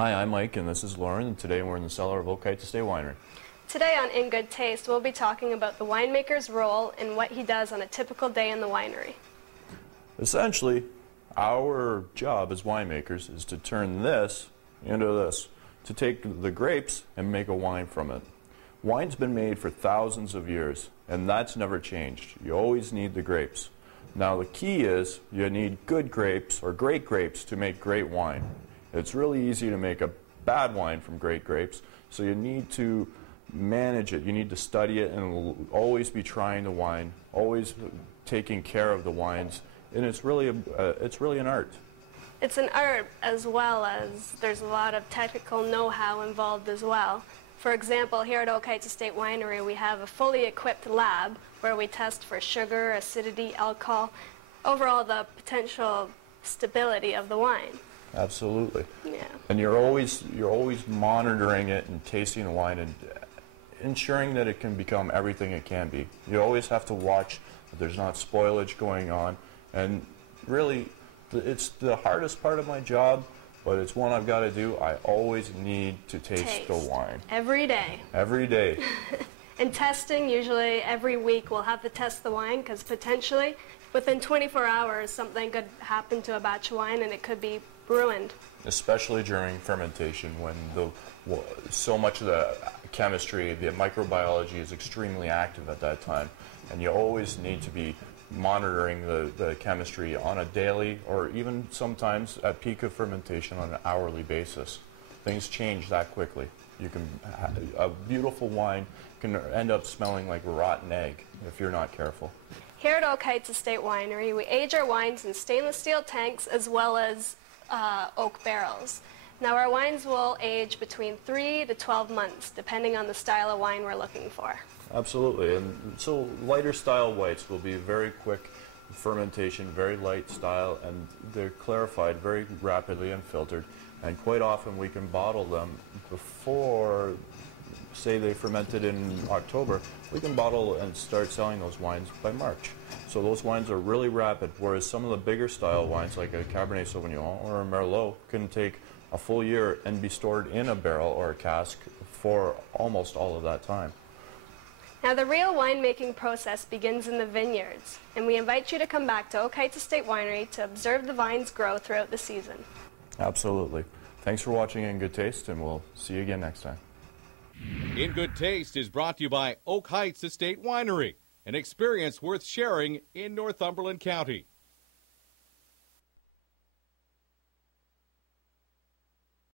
Hi, I'm Mike, and this is Lauren, and today we're in the cellar of Oak Heights Estate Winery. Today on In Good Taste, we'll be talking about the winemaker's role and what he does on a typical day in the winery. Essentially, our job as winemakers is to turn this into this, to take the grapes and make a wine from it. Wine's been made for thousands of years, and that's never changed. You always need the grapes. Now the key is you need good grapes, or great grapes, to make great wine. It's really easy to make a bad wine from great grapes, so you need to manage it. You need to study it and always be trying the wine, always taking care of the wines, and it's really an art. It's an art as well as there's a lot of technical know-how involved as well. For example, here at Oak Heights Estate Winery, we have a fully equipped lab where we test for sugar, acidity, alcohol, overall the potential stability of the wine. Absolutely. Yeah. And you're always monitoring it and tasting the wine and ensuring that it can become everything it can be. You always have to watch that there's not spoilage going on, and really it's the hardest part of my job, but it's one I've got to do. I always need to taste the wine. Every day. Every day. And testing, usually every week we'll have to test the wine because potentially within 24 hours something could happen to a batch of wine and it could be ruined. Especially during fermentation when so much of the chemistry, the microbiology is extremely active at that time. And you always need to be monitoring the chemistry on a daily or even sometimes at peak of fermentation on an hourly basis. Things change that quickly. A beautiful wine can end up smelling like rotten egg if you're not careful. Here at Oak Heights Estate Winery, we age our wines in stainless steel tanks as well as oak barrels. Now our wines will age between 3 to 12 months depending on the style of wine we're looking for. Absolutely, and so lighter style whites will be very quick fermentation, very light style, and they're clarified very rapidly and filtered, and quite often we can bottle them before, say they fermented in October, we can bottle and start selling those wines by March. So those wines are really rapid, whereas some of the bigger style wines like a Cabernet Sauvignon or a Merlot can take a full year and be stored in a barrel or a cask for almost all of that time. Now the real winemaking process begins in the vineyards, and we invite you to come back to Oak Heights Estate Winery to observe the vines grow throughout the season. Absolutely. Thanks for watching In Good Taste, and we'll see you again next time. In Good Taste is brought to you by Oak Heights Estate Winery, an experience worth sharing in Northumberland County.